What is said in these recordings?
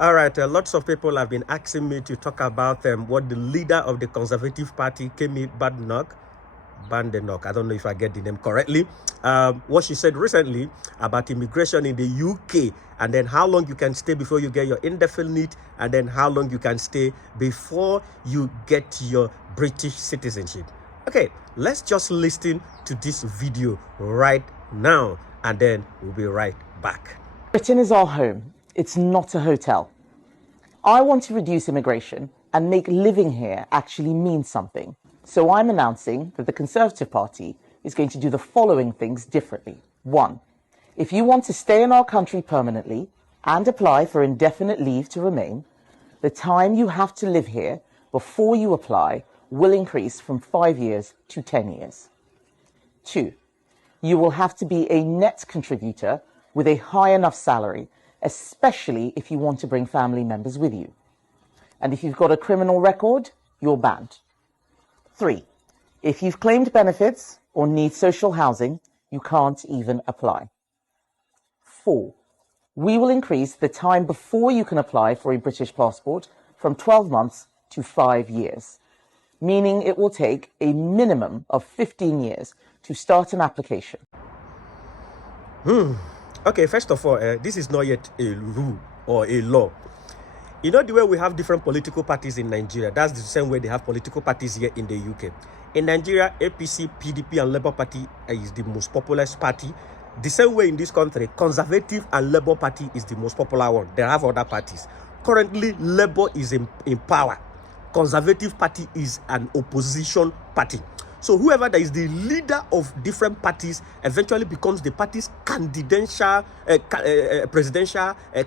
All right, lots of people have been asking me to talk about what the leader of the Conservative Party, Kemi Badenoch, I don't know if I get the name correctly, what she said recently about immigration in the UK, and then how long you can stay before you get your indefinite, and then how long you can stay before you get your British citizenship. Okay, let's just listen to this video right now, and then we'll be right back. Britain is our home. It's not a hotel. I want to reduce immigration and make living here actually mean something. So I'm announcing that the Conservative Party is going to do the following things differently. 1. If you want to stay in our country permanently and apply for indefinite leave to remain, the time you have to live here before you apply will increase from 5 years to 10 years. 2. You will have to be a net contributor with a high enough salary, especially if you want to bring family members with you. And if you've got a criminal record, you're banned. 3. If you've claimed benefits or need social housing, you can't even apply. 4. We will increase the time before you can apply for a British passport from 12 months to 5 years, meaning it will take a minimum of 15 years to start an application. Okay, first of all, this is not yet a rule or a law. You know the way we have different political parties in Nigeria, that's the same way they have political parties here in the UK. In Nigeria, APC, PDP and Labour Party is the most popular party. The same way in this country, Conservative and Labour Party is the most popular one. They have other parties. Currently, Labour is in power. Conservative Party is an opposition party. So whoever that is the leader of different parties eventually becomes the party's presidential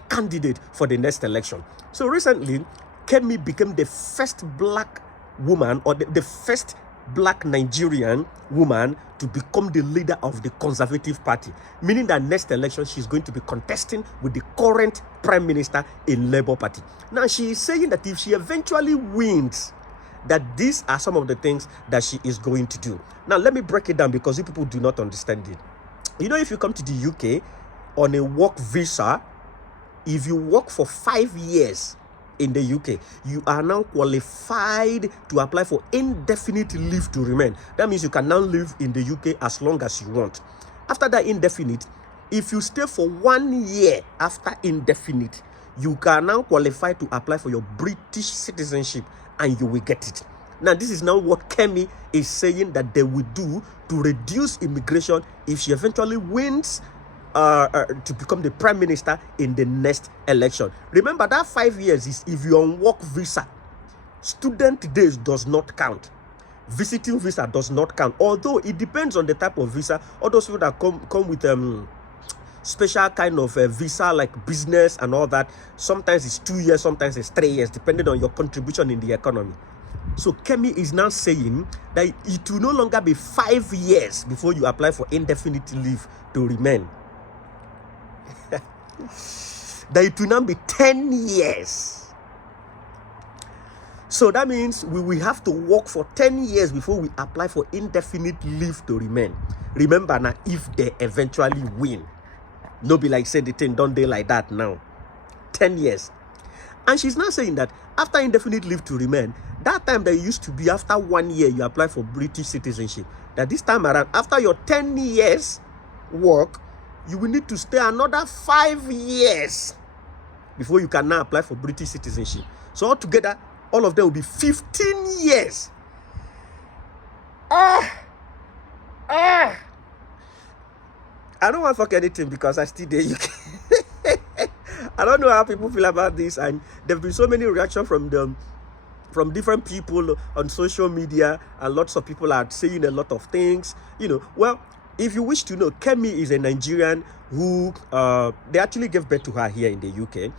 candidate for the next election. So recently, Kemi became the first black woman, or the first black Nigerian woman to become the leader of the Conservative Party, meaning that next election she's going to be contesting with the current Prime Minister in Labour Party. Now she is saying that if she eventually wins, that these are some of the things that she is going to do. Now, let me break it down because you people do not understand it. You know, if you come to the UK on a work visa, if you work for 5 years in the UK, you are now qualified to apply for indefinite leave to remain. That means you can now live in the UK as long as you want. After that indefinite, if you stay for 1 year after indefinite, you can now qualify to apply for your British citizenship, and you will get it. Now, this is now what Kemi is saying that they will do to reduce immigration if she eventually wins to become the Prime Minister in the next election. Remember, that 5 years is if you're on work visa. Student days does not count. Visiting visa does not count. Although it depends on the type of visa. All those people that come with special kind of visa like business and all that, sometimes it's 2 years, sometimes it's 3 years, depending on your contribution in the economy. So Kemi is now saying that it will no longer be 5 years before you apply for indefinite leave to remain. That it will now be 10 years. So that means we will have to work for 10 years before we apply for indefinite leave to remain. Remember now, if they eventually win. No be like say the thing don't they like that now. 10 years. And she's now saying that after indefinite leave to remain, that time that used to be after 1 year you apply for British citizenship, that this time around, after your 10 years work, you will need to stay another 5 years before you can now apply for British citizenship. So altogether, all of them will be 15 years. I don't want to fuck anything because I still there. I don't know how people feel about this, and there have been so many reactions from different people on social media, and lots of people are saying a lot of things. You know, well, if you wish to know, Kemi is a Nigerian who they actually gave birth to her here in the UK,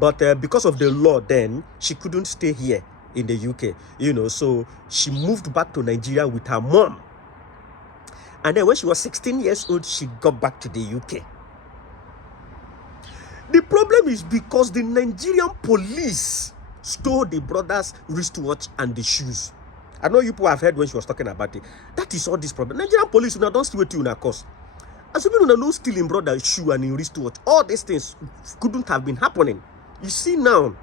but because of the law, then she couldn't stay here in the UK. You know, so she moved back to Nigeria with her mom. And then when she was 16 years old, she got back to the UK. The problem is because the Nigerian police stole the brother's wristwatch and the shoes. I know you people have heard when she was talking about it. That is all this problem. Nigerian police, you know, don't steal it in a course. As you know, no stealing brother's shoe and in wristwatch. All these things couldn't have been happening. You see now,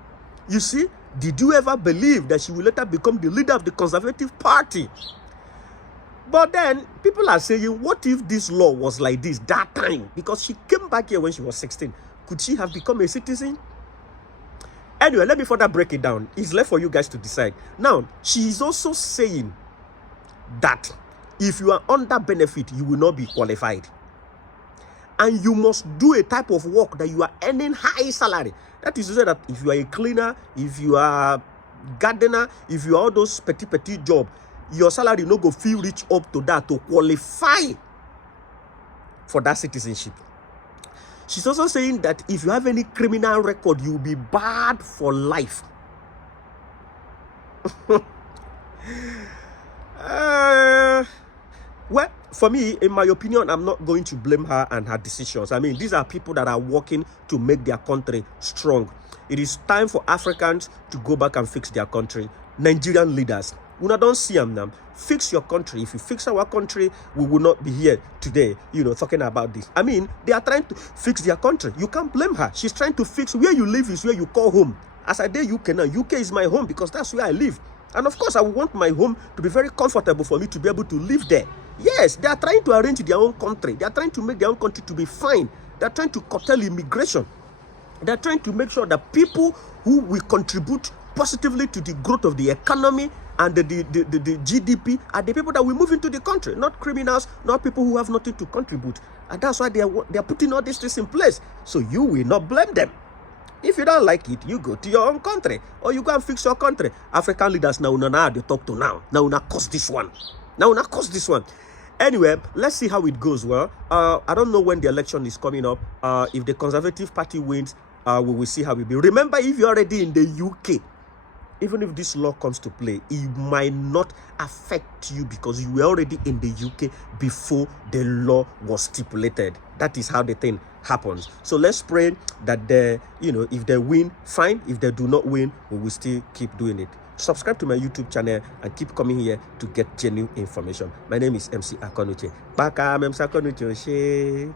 you see, did you ever believe that she will later become the leader of the Conservative Party? But then people are saying, what if this law was like this that time? Because she came back here when she was 16. Could she have become a citizen? Anyway, let me further break it down. It's left for you guys to decide. Now, she is also saying that if you are under benefit, you will not be qualified. And you must do a type of work that you are earning high salary. That is to say that if you are a cleaner, if you are a gardener, if you are all those petty job, your salary no go feel reach up to that to qualify for that citizenship. She's also saying that if you have any criminal record, you will be barred for life. Well, for me, in my opinion, I'm not going to blame her and her decisions. I mean, these are people that are working to make their country strong. It is time for Africans to go back and fix their country. Nigerian leaders, we don't see them now. Fix your country. If you fix our country, we will not be here today, talking about this. I mean, they are trying to fix their country. You can't blame her. She's trying to fix where you live is where you call home. As I did UK now, UK is my home because that's where I live. And of course, I want my home to be very comfortable for me to be able to live there. Yes, they are trying to arrange their own country. They are trying to make their own country to be fine. They are trying to curtail immigration. They are trying to make sure that people who will contribute positively to the growth of the economy and the GDP are the people that will move into the country, not criminals, not people who have nothing to contribute. And that's why they are putting all these things in place. So you will not blame them. If you don't like it, you go to your own country or you go and fix your country. African leaders now know how they talk to now. Now not cost this one. Now not cost this one. Anyway, let's see how it goes. Well, I don't know when the election is coming up. If the Conservative Party wins, we will see how it will be. Remember, if you're already in the UK, even if this law comes to play, it might not affect you because you were already in the UK before the law was stipulated. That is how the thing happens. So let's pray that if they win, fine. If they do not win, we will still keep doing it. Subscribe to my YouTube channel and keep coming here to get genuine information. My name is MC Akonuche. Baka, MC Akonuche.